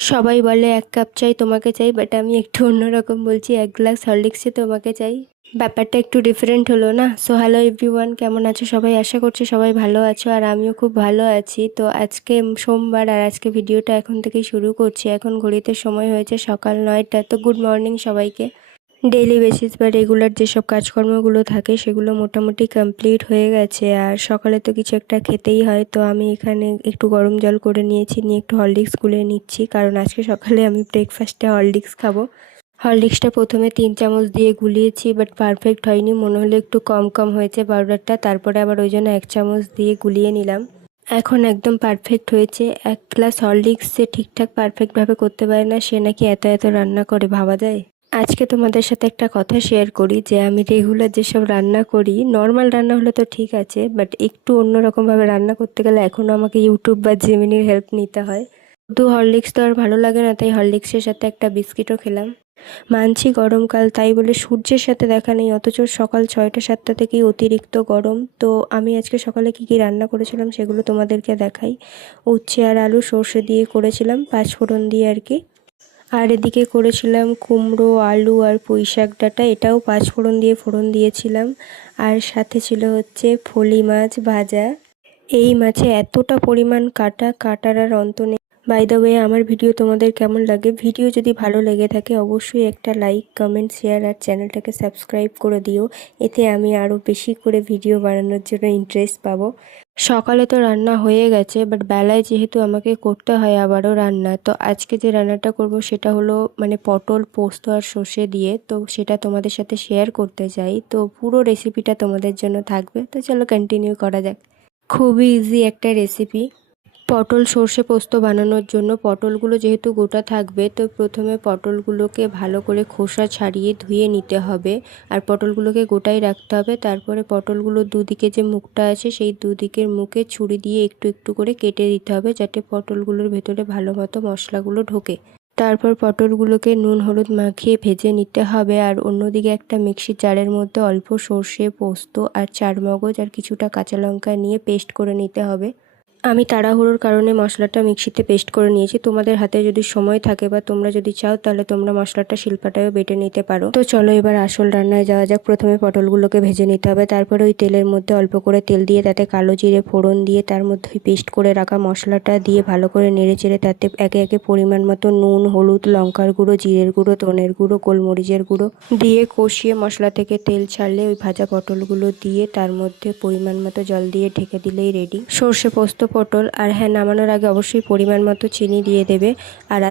সবাই বলে ১ কাপ চাই তোমাকে চাই, বাট আমি একটু অন্যরকম বলছি ১ গ্লাস হরলিক্সে তোমাকে চাই। ব্যাপারটা একটু ডিফারেন্ট হলো না? সো হ্যালো এভরিওয়ান, কেমন আছো সবাই? আশা করছি সবাই ভালো আছো আর আমিও খুব ভালো আছি। তো আজকে সোমবার আর আজকে ভিডিওটা এখন থেকেই শুরু করছি। এখন ঘড়িতে সময় হয়েছে সকাল ৯টা। তো গুড মর্নিং সবাইকে। ডেইলি বেসিস বা রেগুলার যেসব কাজকর্মগুলো থাকে সেগুলো মোটামুটি কমপ্লিট হয়ে গেছে, আর সকালে তো কিছু একটা খেতেই হয়। তো আমি এখানে একটু গরম জল করে নিয়েছি, নিয়ে একটু হরলিক্স গুলে নিচ্ছি, কারণ আজকে সকালে আমি ব্রেকফাস্টে হরলিক্স খাবো। হরলিক্সটা প্রথমে ৩ চামচ দিয়ে গুলিয়েছি, বাট পারফেক্ট হয়নি, মনে হলো একটু কম কম হয়েছে পাউডারটা। তারপরে আবার ওই জন্য ১ চামচ দিয়ে গুলিয়ে নিলাম। এখন একদম পারফেক্ট হয়েছে। ১ গ্লাস হরলিক্স যে ঠিকঠাক পারফেক্টভাবে করতে পারে না সে নাকি এত এত রান্না করে, ভাবা যায়? আজকে তোমাদের সাথে একটা কথা শেয়ার করি যে আমি রেগুলার যেসব রান্না করি, নর্মাল রান্না হলে তো ঠিক আছে, বাট একটু অন্যরকমভাবে রান্না করতে গেলে এখনও আমাকে ইউটিউব বা জেমিনির হেল্প নিতে হয়। শুধু হরলিক্স তো আর ভালো লাগে না, তাই হরলিক্সের সাথে একটা বিস্কিটও খেলাম। মানছি গরমকাল তাই বলে সূর্যের সাথে দেখা নেই, অথচ সকাল ৬টা ৭টা থেকেই অতিরিক্ত গরম। তো আমি আজকে সকালে কি কি রান্না করেছিলাম সেগুলো তোমাদেরকে দেখাই। উচ্ছে আর আলু সর্ষে দিয়ে করেছিলাম, পাঁচফোড়ন দিয়ে আর কি। আর এদিকে করেছিলাম কুমড়ো, আলু আর পুঁই শাক ডাঁটা, এটাও পাঁচফোড়ন দিয়ে ফোড়ন দিয়েছিলাম। আর সাথে ছিল হচ্ছে ফলি মাছ ভাজা। এই মাছে এতটা পরিমাণ কাটা, কাটার আর অন্ত নেই। বাই দ্য ওয়ে, আমার ভিডিও তোমাদের কেমন লাগে? ভিডিও যদি ভালো লেগে থাকে অবশ্যই একটা লাইক, কমেন্ট, শেয়ার আর চ্যানেলটাকে সাবস্ক্রাইব করে দিও। এতে আমি আরও বেশি করে ভিডিও বানানোর জন্য ইন্টারেস্ট পাবো। সকালে তো রান্না হয়ে গেছে, বাট বেলায় যেহেতু আমাকে করতে হয় আবারও রান্না, তো আজকে যে রান্নাটা করব সেটা হলো মানে পটল পোস্ত আর সর্ষে দিয়ে। তো সেটা তোমাদের সাথে শেয়ার করতে চাই, তো পুরো রেসিপিটা তোমাদের জন্য থাকবে। তো চলো কন্টিনিউ করা যাক। খুবই ইজি একটা রেসিপি। পটল সর্ষে পোস্ত বানানোর জন্য পটলগুলো যেহেতু গোটা থাকবে, তো প্রথমে পটলগুলোকে ভালো করে খোসা ছাড়িয়ে ধুয়ে নিতে হবে। আর পটলগুলোকে গোটাই রাখতে হবে। তারপরে পটলগুলোর দুদিকে যে মুখটা আছে সেই দুদিকের মুখে ছুরি দিয়ে একটু একটু করে কেটে দিতে হবে, যাতে পটলগুলোর ভেতরে ভালো মতো মশলাগুলো ঢোকে। তারপর পটলগুলোকে নুন হলুদ মাখিয়ে ভেজে নিতে হবে। আর অন্যদিকে একটা মিক্সির জারের মধ্যে অল্প সর্ষে পোস্ত আর চারমগজ আর কিছুটা কাঁচা লঙ্কা নিয়ে পেস্ট করে নিতে হবে। আমি তাড়াহুড়োর কারণে মশলাটা মিক্সিতে পেস্ট করে নিয়েছি। তোমাদের হাতে যদি সময় থাকে বা তোমরা যদি চাও তাহলে তোমরা মশলাটা শিলপাটায়ও বেটে নিতে পারো। তো চলো এবার আসল রান্নায় যাওয়া যাক। প্রথমে পটলগুলোকে ভেজে নিতে হবে, তারপরে ওই তেলের মধ্যে অল্প করে তেল দিয়ে তাতে কালো জিরে ফোড়ন দিয়ে তার মধ্যে ওই পেস্ট করে রাখা মশলাটা দিয়ে ভালো করে নেড়ে চেড়ে তাতে একে একে পরিমাণ মতো নুন, হলুদ, লঙ্কার গুঁড়ো, জিরের গুঁড়ো, ধনের গুঁড়ো, গোলমরিচের গুঁড়ো দিয়ে কষিয়ে মশলা থেকে তেল ছাড়লে ওই ভাজা পটলগুলো দিয়ে তার মধ্যে পরিমাণ মতো জল দিয়ে ঢেকে দিলেই রেডি সর্ষে পোস্ত পটল। আর হ্যাঁ, নামানোর আগে অবশ্যই পরিমাণ মতো চিনি দিয়ে দেবে। আর